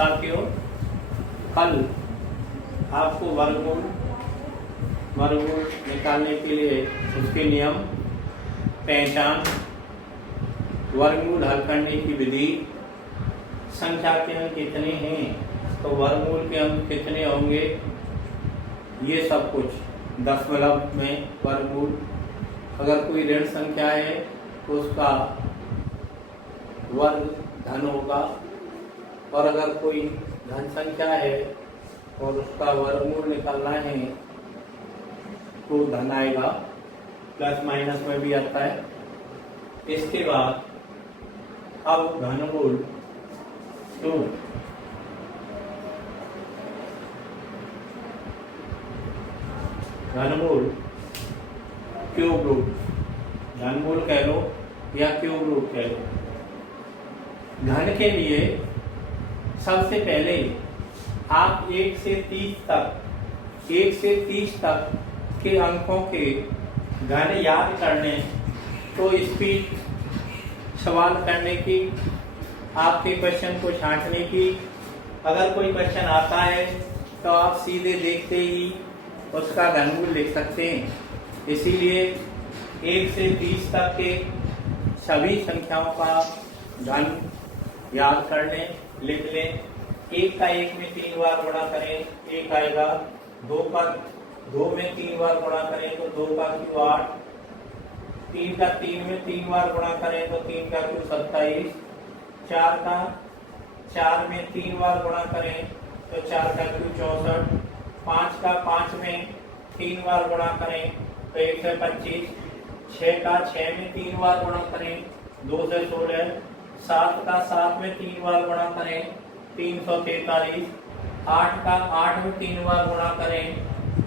साथियों, कल आपको वर्गमूल निकालने के लिए उसके नियम, पहचान, वर्गमूल हल करने की विधि, संख्या के अंक कितने हैं तो वर्गमूल के अंक कितने होंगे, ये सब कुछ दशमलव में वर्गमूल, अगर कोई ऋण संख्या है तो उसका वर्ग धन होगा, और अगर कोई धन संख्या है और उसका वर्गमूल निकालना है तो धन आएगा, प्लस माइनस में भी आता है। इसके बाद अब घनमूल 2, घनमूल क्यूब रूट, घनमूल कह लो या क्यूब रूट कह लो। घन के लिए सबसे पहले आप 1 से 30 तक के अंकों के घन याद करने, तो स्पीड सवाल करने की, आपके क्वेश्चन को छांटने की। अगर कोई क्वेश्चन आता है तो आप सीधे देखते ही उसका घनमूल लिख सकते हैं। इसीलिए 1 से 30 तक के सभी संख्याओं का घन याद कर लें, लिख लें। 1 का 1 में 3 बार गुणा करें, 1 आएगा। 2 का 2 में 3 बार गुणा करें तो 2 का क्यू 8। 3 का 3 में 3 बार गुणा करें तो 3 का क्यू 27। 4 का 4 में 3 बार गुणा करें तो 4 का क्यू 64। 5 का 5 में 3 बार गुणा करें तो 1 से 25। 6 का 6 में 3 बार गुणा करें 2 से 16। 7 का 7 में 3 बार गुणा करें 343। 8 का 8 में 3 बार गुणा करें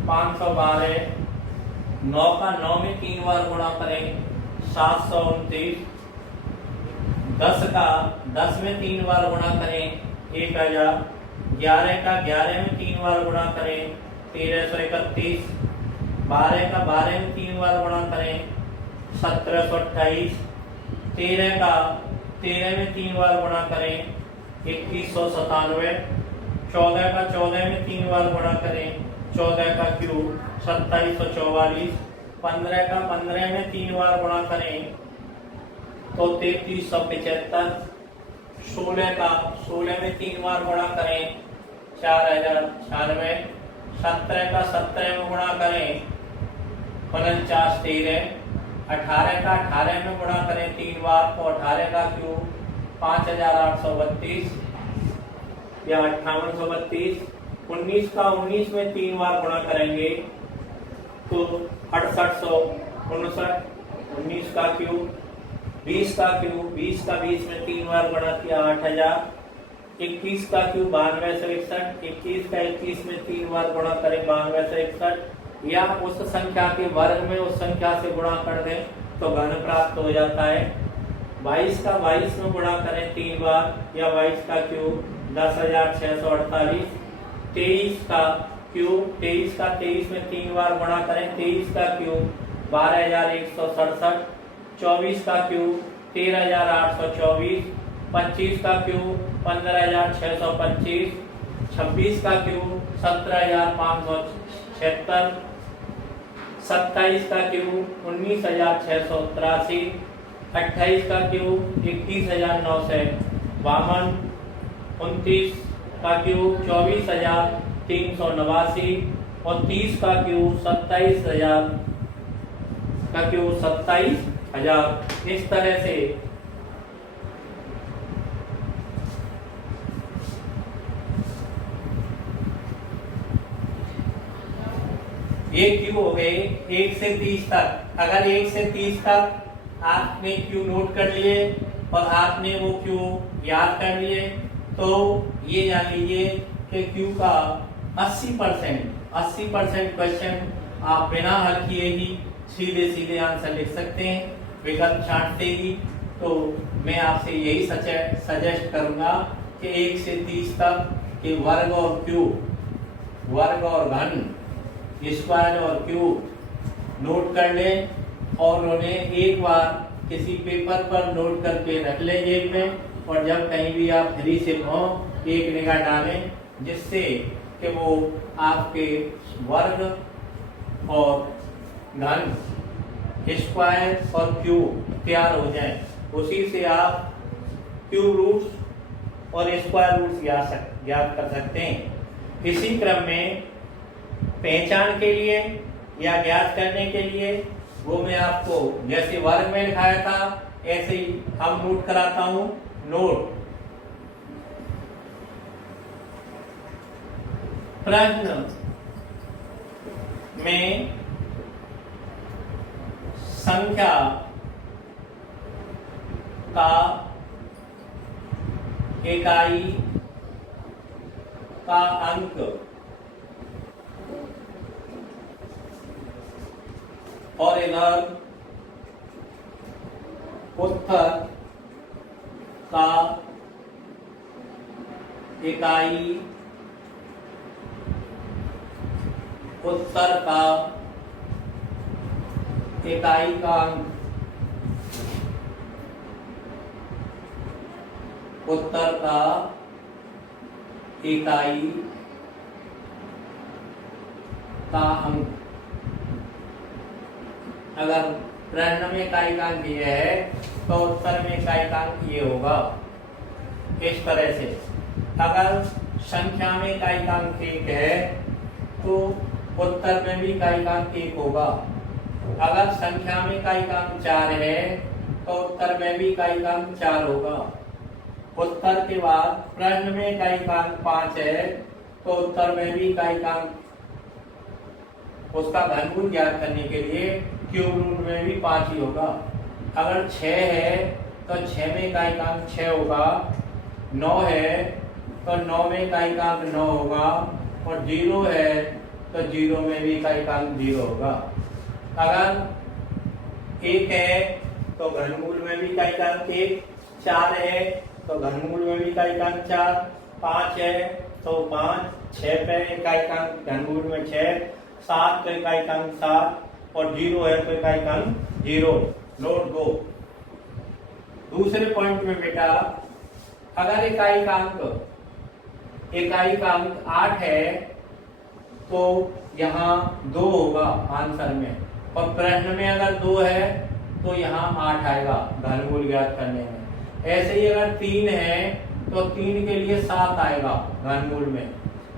512। 9 का 9 में 3 बार गुणा करें 729। 10 का 10 में 3 बार गुणा करें 1000। 11 का 11 में 3 बार गुणा करें 1331। 12 का 12 में 3 बार गुणा करें 1728। 13 का 13 में 3 बार गुणा करें 2197। 14 का 14 में 3 बार गुणा करें 14 का क्यूब 2744। 15 का 15 में 3 बार गुणा करें तो 3375। 16 का 16 में 3 बार गुणा करें 4096। 17 का 17 में गुणा करें 4913। 18 का 18 में गुणा करें 3 बार तो 18 का क्यूब 5832 या 5832। 19 का 19 में 3 बार गुणा करेंगे तो 6859। 19 का क्यूब 20 का क्यूब 20 का 20 में 3 बार गुणा किया 8000। 21 का क्यूब 9261। 21 का 21 में 3 बार गुणा करें 9261, या उस संख्या के वर्ग में उस संख्या से गुणा कर दें तो घन प्राप्त हो जाता है। 22 का 22 में गुणा करें 3 बार या 22 का क्यूब 10648। 23 का क्यूब 23 का 23 में 3 बार गुणा करें 23 का क्यूब 12167। 24 का क्यूब 13824। 25 का क्यूब 15625। 26 का क्यूब 17576। 27 का क्यूब 19683। 28 का क्यूब 21952। 29 का क्यूब 24389 और 30 का क्यूब 27000 का क्यूब 27000। इस तरह से ये क्यू हो गए 1 से 30 तक। अगर 1 से 30 तक आपने क्यू नोट कर लिए और आपने वो क्यू याद कर लिए तो ये जान लीजिए कि क्यू का 80% क्वेश्चन आप बिना हल किए ही सीधे आंसर लिख सकते हैं, विकल्प छांटते ही। तो मैं आपसे यही सजेस्ट करूंगा कि 1 से 30 तक के वर्ग और क्यूब, वर्ग और घन, स्क्वायर और क्यूब नोट कर लें और उन्हें एक बार किसी पेपर पर नोट करके रख लें जेब में, और जब कहीं भी आप फ्री से हो एक निगाह डालें, जिससे कि वो आपके वर्ग और घन, स्क्वायर और क्यूब तैयार हो जाए। उसी से आप क्यूब रूट्स और स्क्वायर रूट्स ज्ञात कर सकते हैं। इसी क्रम में पहचान के लिए या ज्ञात करने के लिए वो मैं आपको जैसे वर्ग में दिखाया था ऐसे ही हम नोट कराता हूं। नोट, प्रश्न में संख्या का इकाई का अंक और इधर उत्तर का इकाई, उत्तर का इकाई का अंक, उत्तर का इकाई का अंक। अगर प्रश्न में इकाई का अंक ये है तो उत्तर में इकाई का अंक ये होगा। इस तरह से अगर संख्या में इकाई का अंक 1 है तो उत्तर में भी इकाई का अंक 1 होगा। अगर संख्या में इकाई का अंक 4 है तो उत्तर में भी इकाई का अंक 4 होगा। उत्तर के बाद प्रश्न में इकाई का अंक 5 है तो उत्तर में भी इकाई का अंक, उसका घनमूल ज्ञात करने के लिए क्यूब रूट में भी 5 ही होगा। अगर 6 है तो 6 में इकाई का अंक 6 होगा। 9 है तो 9 में इकाई का अंक 9 होगा। और 0 है तो 0 में भी इकाई का अंक 0 होगा। अगर 1 है तो घनमूल में भी इकाई का अंक 1, 4 है तो घनमूल में भी इकाई का अंक 4, 5 है तो 5, 6 पे इकाई का अंक घनमूल में 6, 7 तो इकाई का अंक 7 और 0 है तो इकाई का अंक 0। नोट 2। दूसरे पॉइंट में बेटा अगर इकाई का अंक 8 है तो यहाँ 2 होगा आंसर में, और प्रश्न में अगर 2 है तो यहाँ 8 आएगा घनमूल ज्ञात करने में। ऐसे ही अगर 3 है तो 3 के लिए 7 आएगा घनमूल में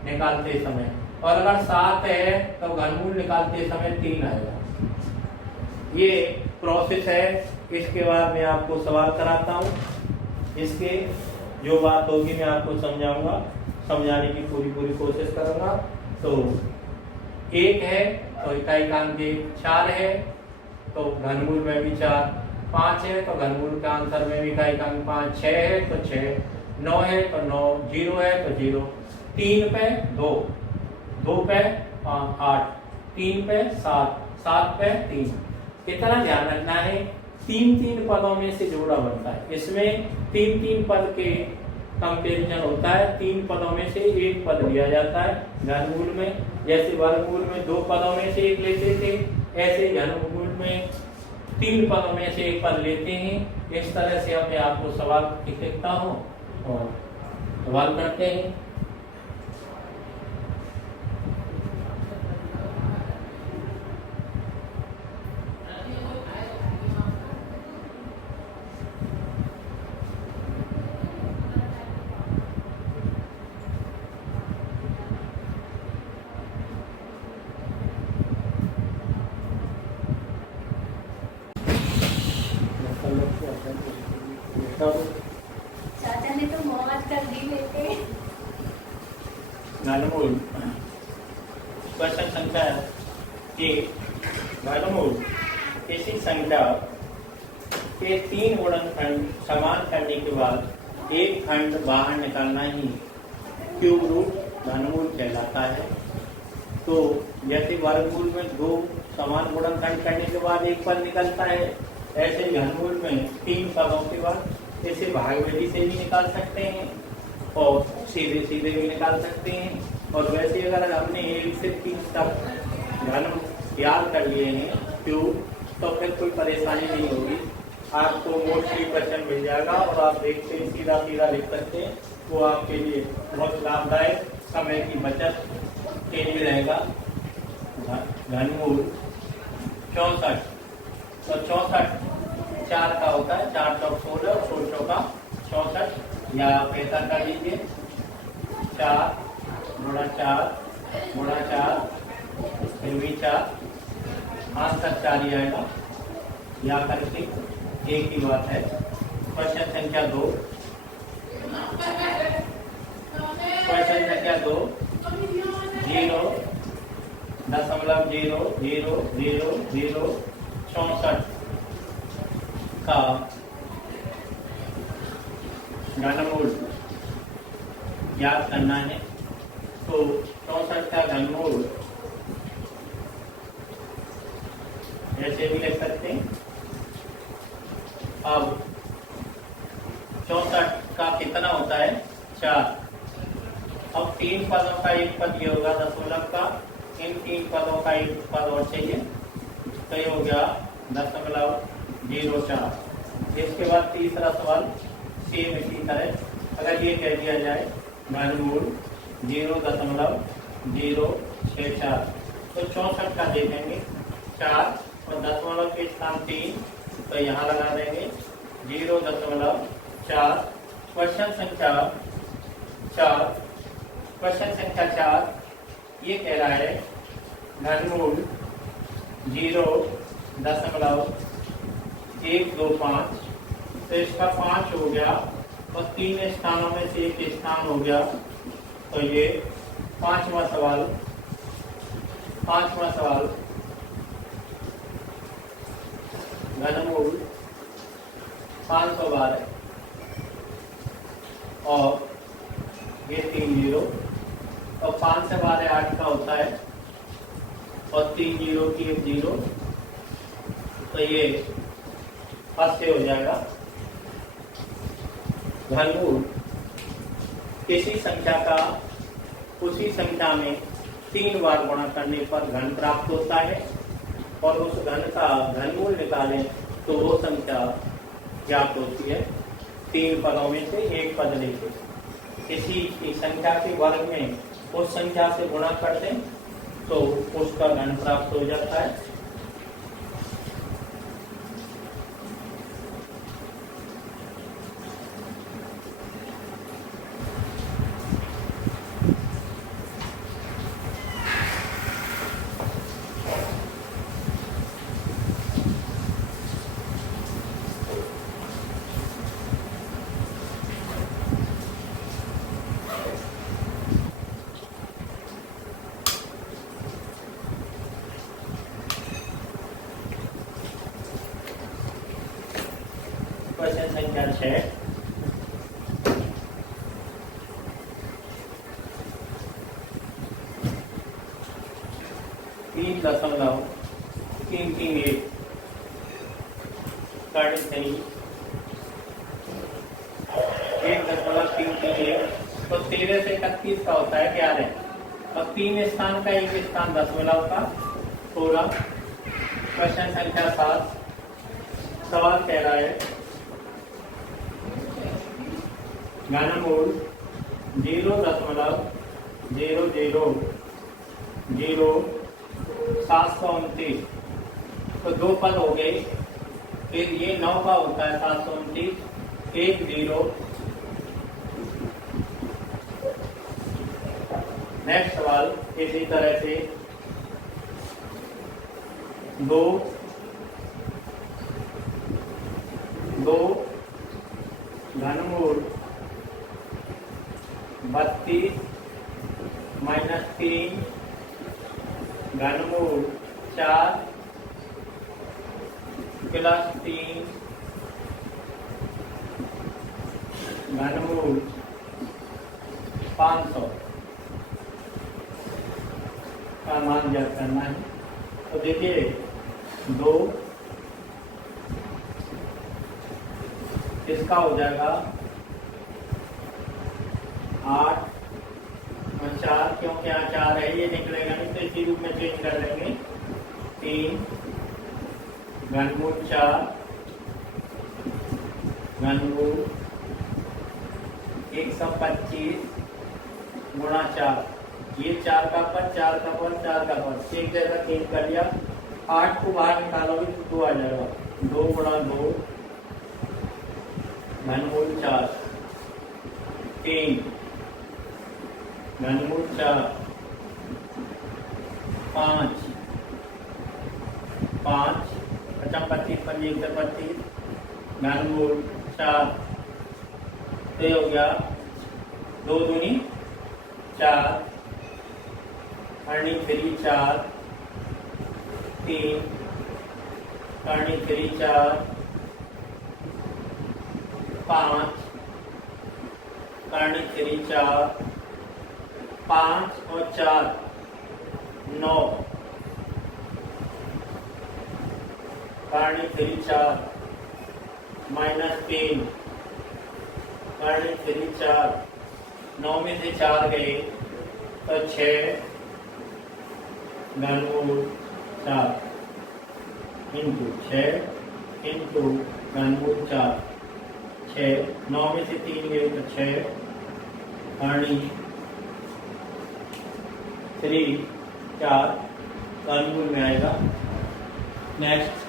निकालते समय, और अगर 7 है तो घनमूल निकालते समय 3 आएगा। ये प्रोसेस है। इसके बाद मैं आपको सवाल कराता हूँ, इसके जो बात होगी मैं आपको समझाऊंगा, समझाने की पूरी कोशिश करूंगा। तो 1 है तो इकाई का अंक 4 है तो घनमूल में भी 4, 5 है तो घनमूल का आंसर में भी इकाई का अंक 5, 6 है तो 6, 9 है तो 9, 0 है तो 0, 3 पे 2, 2 पे 8, 3 पे 7, 7 पे 3। इतना ध्यान रखना है 3 पदों में से जोड़ा बनता है। इसमें 3 पद के कंपेरिजन होता है। 3 पदों में से एक पद लिया जाता है घनमूल में। जैसे वर्गमूल में 2 पदों में से एक लेते थे, ऐसे घनमूल में 3 पदों में से एक पद लेते हैं। इस तरह से मैं आपको सवाल लिखता हूँ और सवाल करते हैं। चाचा ने तो मौज कर दी बेटे। घनमूल क्वेश्चन संख्या के घनमूल किसी संख्या के 3 गुणनखंड समान करने के बाद एक खंड बाहर निकालना ही क्यूब रूट घनमूल कहलाता है। तो जैसे वर्गमूल में 2 समान गुणनखंड करने के बाद एक पद निकलता है, ऐसे घनमूल में 3 पदों के बाद इसे भागविधि से भी निकाल सकते हैं और सीधे भी निकाल सकते हैं। और वैसे अगर हमने 1 से 3 तक घन याद कर लिए हैं क्यूब, तो फिर कोई परेशानी नहीं होगी। आपको मोस्टली क्वेश्चन मिल जाएगा और आप देखते हैं सीधा सीधा लिख सकते हैं, वो आपके लिए बहुत लाभदायक, समय की बचत के लिए रहेगा। घनमूल 64, तो 64 4 का होता है, 4 चौक 16 और 16 चौका 64, या आप ऐसा कर लीजिए 4 गुणा 4 गुणा 4 फिर भी 4, आंसर 4 ही आएगा। या करके एक ही बात है। क्वेश्चन संख्या 2, क्वेश्चन संख्या 2 0.000064 का घनमूल याद करना है। तो 64 का घनमूल ऐसे भी लिख सकते हैं। अब 64 का कितना होता है? 4। अब 3 पदों का एक पद ये होगा दशमलव का, इन 3 पदों का एक पद और चाहिए, तो ये हो गया 0.04। इसके बाद तीसरा सवाल सेम इसी तरह, अगर ये कह दिया जाए घनमूल 0.064, तो 64 का देखेंगे 4 और दशमलव के स्थान 3, तो यहाँ लगा देंगे 0.4। क्वेश्चन संख्या 4, क्वेश्चन संख्या 4 ये कह रहा है घनमूल 0.125, तो इसका 5 हो गया और 3 स्थानों में से एक स्थान हो गया, तो ये पांचवा सवाल घनमूल 512 और ये 3 0 और 5 से 12 8 का होता है और 3 0 की 1 0, तो ये 80 हो जाएगा। घनमूल किसी संख्या का उसी संख्या में 3 बार गुणा करने पर घन प्राप्त होता है और उस घन का घनमूल निकालें तो वो संख्या ज्ञात होती है 3 पदों में से एक पद लेके। किसी की संख्या के वर्ग में उस संख्या से गुणा कर दें तो उसका घन प्राप्त हो जाता है। क्वेश्चन संख्या 6, तीन दशमलव 331 1.331, तो 13 से 31 का होता है 11 और 3 स्थान का एक स्थान दशमलव का पूरा। क्वेश्चन संख्या 7, सवाल कह रहा है घनमूल 0.0000729, तो 2 पद हो गए, फिर ये 9 का होता है 729, 1 0। नेक्स्ट सवाल इसी तरह से 2 घनमूल 32 - 3 घनमूल 4 + 3 घनमूल 500 का मान ज्ञात करना है। तो देखिए 2 इसका हो जाएगा 8 और 4, क्योंकि यहाँ 4 है ये निकलेगा नहीं तो इसी रूप में चेंज कर लेंगे। 3 घनमूल 4 घनमूल 125 गुणा 4, ये 4 का पद 4 का पद 4 का पद एक जगह 3 कर लिया। 8 को बाहर निकालोगे तो 2 आ जाएगा। 2 गुणा 2 घनमूल 4, 3 घनमूल 4, 5 5 25 25 25 घनमूल 4, तो हो गया 2 दूनी 4, करनी 3 4, 3 करनी 3 4, 5 करनी 3 4, 5 और 4 9 करनी 3 4 -3 करनी 3 4, 9 में से 4 गए तो 6 घनमूल 4 इंटू 6 इंटू घनमूल 4 6, 9 में से 3 गए तो 6 करनी 3 4 घनमूल में आएगा। नेक्स्ट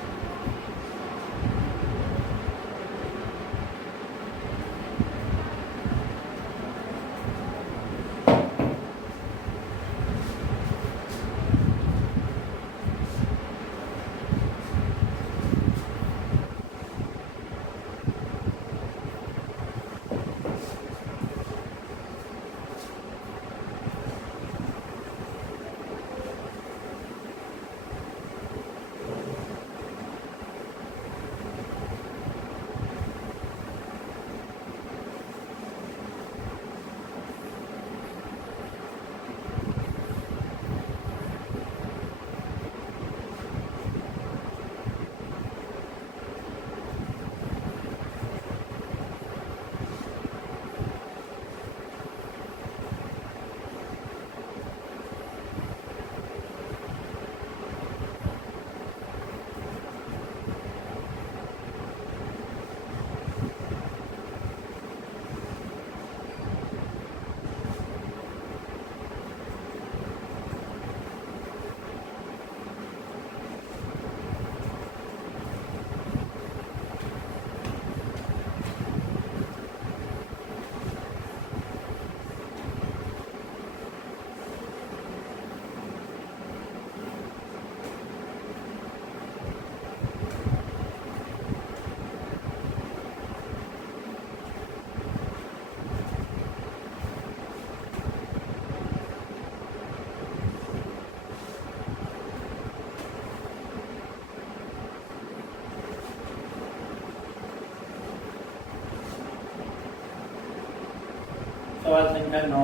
सवाल संख्या 9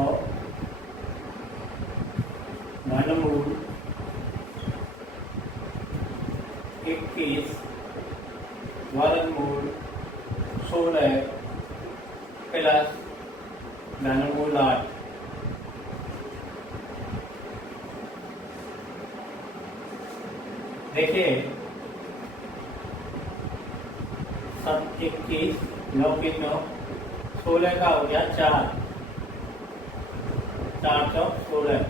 घनमूल 21 वर्गमूल 16 प्लस घनमूल 8। देखिए 21 9 के 9 16 का हो गया 4 4 चौक 16,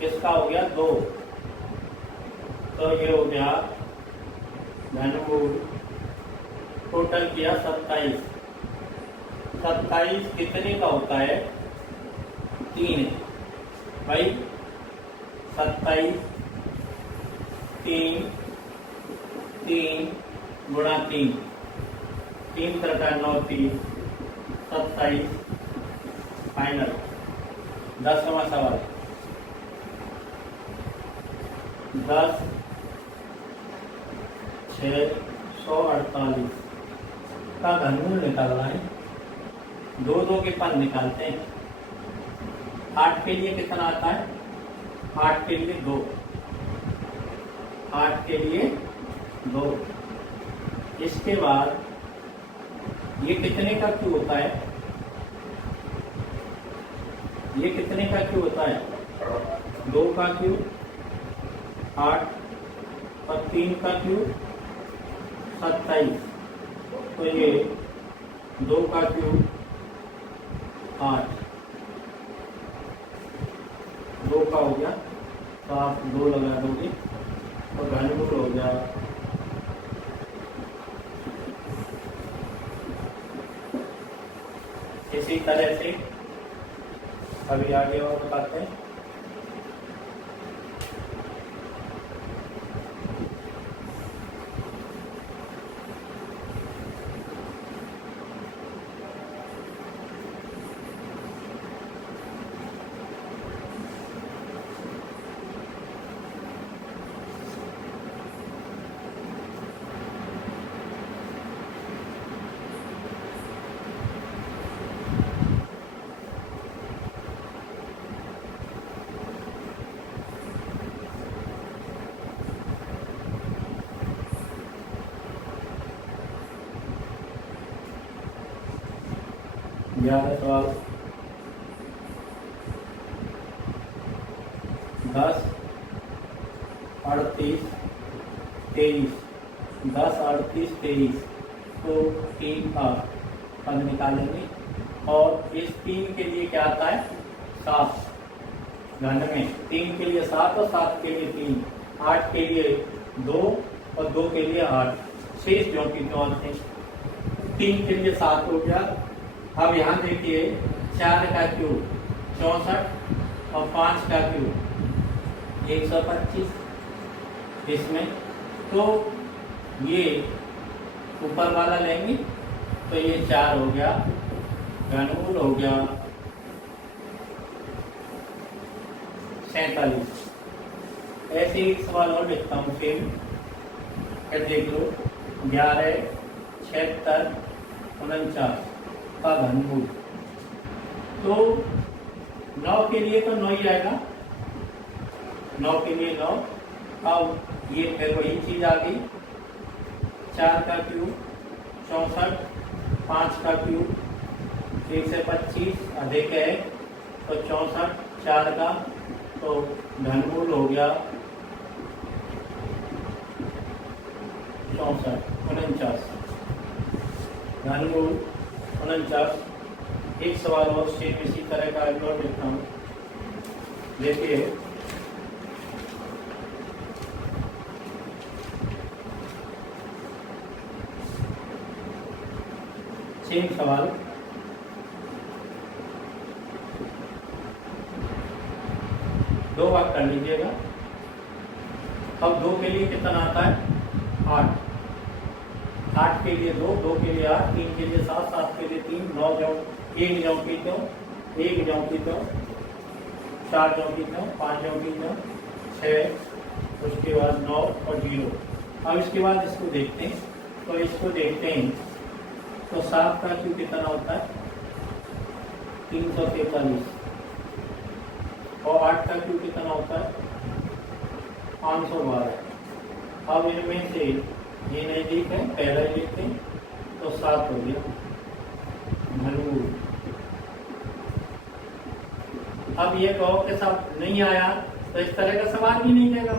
किसका हो गया 2, तो ये हो गया घनमूल टोटल किया 27। 27 कितने का होता है 3 भाई 27 3 3 गुणा 3 3 तरह 9 3 27 फाइनल। 10वां सवाल 10 648 का घनमूल निकालना है। 2 2 के पद निकालते हैं। 8 के लिए कितना आता है 8 के लिए 2 8 के लिए 2। इसके बाद ये कितने का क्यों होता है ये कितने का क्यों होता है 2 का क्यों 8 और 3 का क्यों 27। तो ये 2 का क्यूब 8, 2 का हो गया तो आप 2 लगा दोगे और घनमूल हो गया 8। इसी तरह से अभी आगे और बताते हैं। सवाल 10, 38, 23, 10, 38, 23 तो 3 का पद निकालेंगे और इस 3 के लिए क्या आता है 7 घन में, 3 के लिए 7 और 7 के लिए 3, 8 के लिए 2 और 2 के लिए 8, शेष जो कि 4 थे। 3 के लिए 7 हो गया। अब यहाँ देखिए 4 का क्यूब 64 और 5 का क्यूब 125 इसमें, तो ये ऊपर वाला लेंगे तो ये 4 हो गया, घनमूल हो गया 47। ऐसे एक सवाल और लिखता हूँ सेम, देख लो 11, 76, 49 का घनमूल। तो 9 के लिए तो 9 ही आएगा, 9 के लिए 9। अब ये फिर वही चीज आ गई, 4 का क्यूब 64, 5 का क्यूब 125 अधिक है तो 64, 4 का तो घनमूल हो गया 64, 49 घनमूल 49। एक सवाल और सेम इसी तरह का और लिखता हूँ, देखिए सेम सवाल 2 बार कर लीजिएगा। अब 2 के लिए कितना आता है 8, 8 के लिए 2, 2 के लिए 8, 3 के लिए 7, 7 के लिए 3, 9 जाओ 1 जाओ की दो, 1 जाओ की दो, 4 जाओ की दो, 5 जाओ की दो, 6, उसके बाद 9 और 0। अब इसके बाद इसको देखते हैं, तो इसको देखते हैं तो 7 का क्यूब कितना होता है 343 और 8 का क्यूब कितना होता है 512। अब इनमें से ये नजदीक है, पहला ही लिखते हैं तो 7 हो गया घनमूल। अब ये कहो के साथ नहीं आया तो इस तरह का सवाल भी नहीं देगा,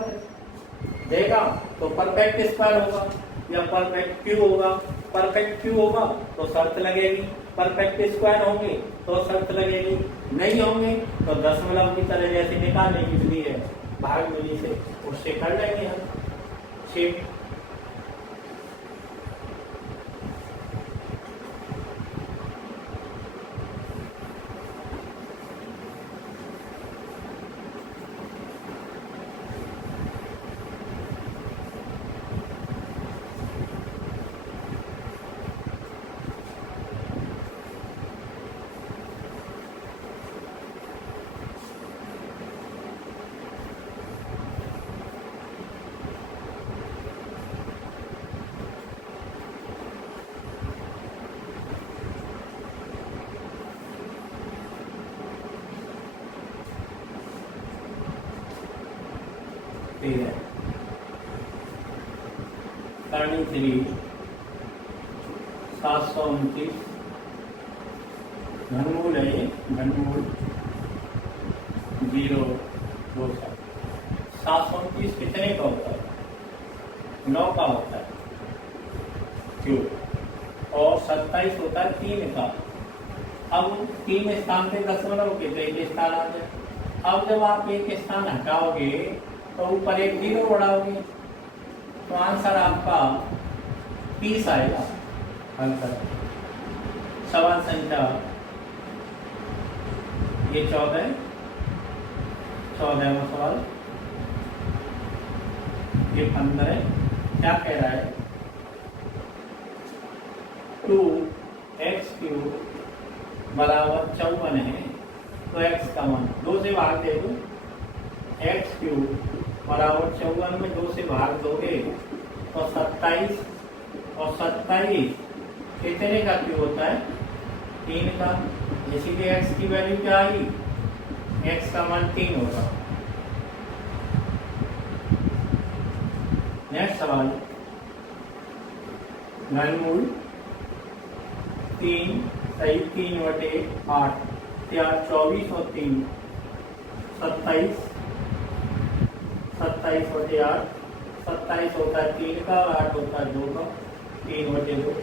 देगा तो परफेक्ट स्क्वायर होगा या परफेक्ट क्यूब होगा। परफेक्ट क्यूब होगा तो शर्त लगेगी, परफेक्ट स्क्वायर होंगे तो शर्त लगेगी, नहीं होंगे तो दशमलव की तरह जैसे निकालने की विधि है भाग विधि से, उससे कर लेंगे हम। ठीक, ठीक है। करनी 3 729 घनमूल है ये, घनमूल 0 2 729 कितने का होता है 9 का होता है क्यूब, और 27 होता है 3 का। अब 3 स्थान पे दशमलव के तो एक स्थान आ जाए। अब जब आप एक स्थान हटाओगे तो ऊपर एक 0 बढ़ाओगे तो आंसर आपका 30 आएगा। हल करें सवाल संख्या ये 14 सवाल, ये 15 क्या कह रहा है 2x³ बराबर 54 है तो x का मान 2 से भाग दे दो। x³ बराबर 54 में 2 से भाग दोगे तो 27 और 27 कितने का क्यों होता है 3 का, इसीलिए x की वैल्यू क्या आई x का मान 3 होगा। नेक्स्ट सवाल घनमूल 3 सही 3/8 क्या 24 और 3 27 27/8 27 होता है 3 का और 8 होता है 2 का 3/2।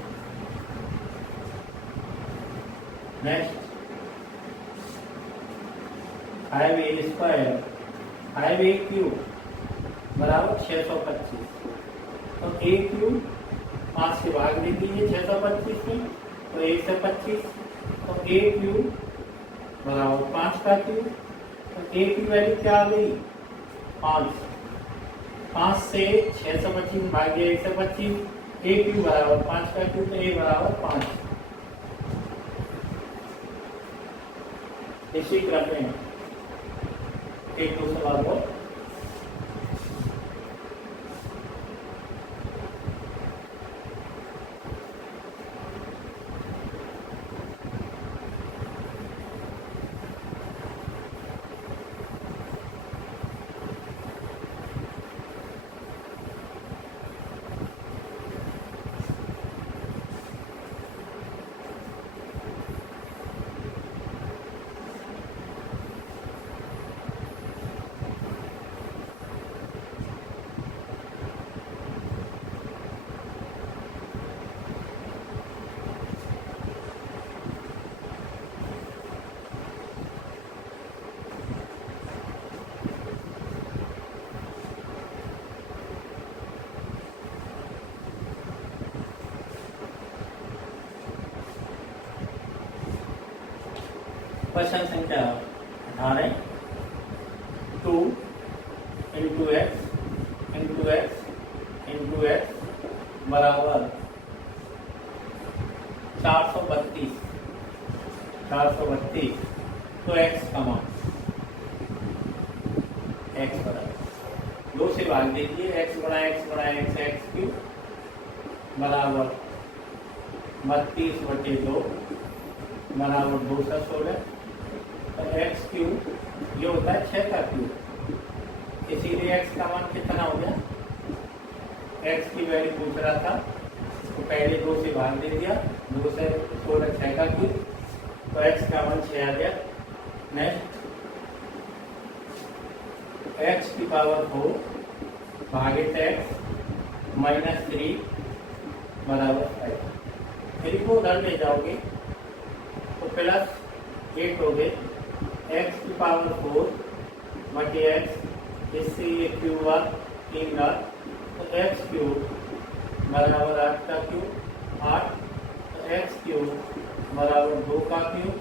नेक्स्ट 5a² बराबर 625 तो a³ 5 से भाग दे दीजिए 625 में तो 1 से 25 तो a³ बराबर 5 का क्यूब तो a की वैल्यू क्या आ गई 5 से 625 भागे 1 से 25 a³ बराबर 5 का क्यूब तो a बराबर 5। इसी क्रम में एक दो सवाल हो क्वेश्चन संख्या 18 2 इंटू एक्स बराबर 432 तो एक्स का मान एक्स बराबर 2 से भाग दीजिए एक्स बड़ा एक्स³ बराबर 32/2 बराबर 216 तो x³ ये होता है 6 का क्यूब, इसीलिए x का मान कितना हो गया x की वैल्यू पूछ रहा था तो पहले 2 से भाग दे दिया 2 से 16 6 का क्यूब तो x का मान 6 आ गया। नेक्स्ट x की पावर 4 भागित x -3 बराबर 5। फिर को उधर ले जाओगे तो प्लस 8 हो गए x की पावर 4 बटे x इससे ये क्यूब हुआ 3 का तो x³ बराबर 8 का क्यूब 8 तो x³ बराबर 2 का क्यूब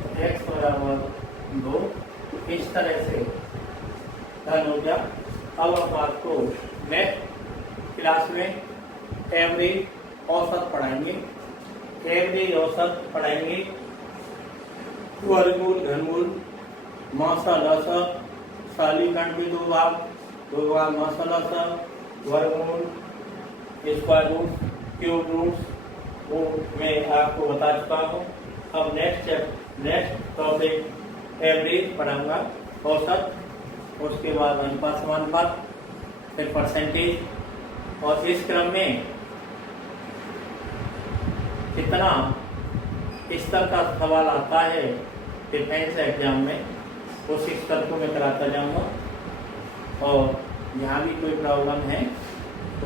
तो x बराबर 2। इस तरह से डन हो गया। अब हम आपको नेक्स्ट क्लास में एवरेज औसत पढ़ाएंगे। एवरेज औसत पढ़ाएंगे वर्गमूल घनमूल मौसा लसा सालीकरण के 2 भाग मौसा लसा वर्गमूल स्क्वायर रूट क्यूब रूट्स वो मैं आपको बता चुका हूँ। अब नेक्स्ट टॉपिक एवरेज पढ़ाऊंगा औसत, उसके बाद अनुपात समानुपात फिर परसेंटेज और इस क्रम में कितना स्तर का सवाल आता है डिफेंस एग्जाम में उस स्तर को मैं कराता जाऊंगा और यहाँ भी कोई प्रॉब्लम है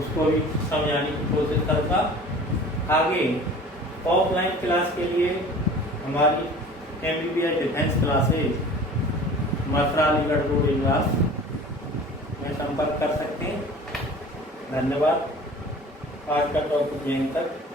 उसको भी समझाने की कोशिश करूँगा। आगे ऑफलाइन क्लास के लिए हमारी MBBS defence classes Mathura Aligarh road निवास में संपर्क कर सकते हैं। धन्यवाद। आज का टॉपिक यहीं तक।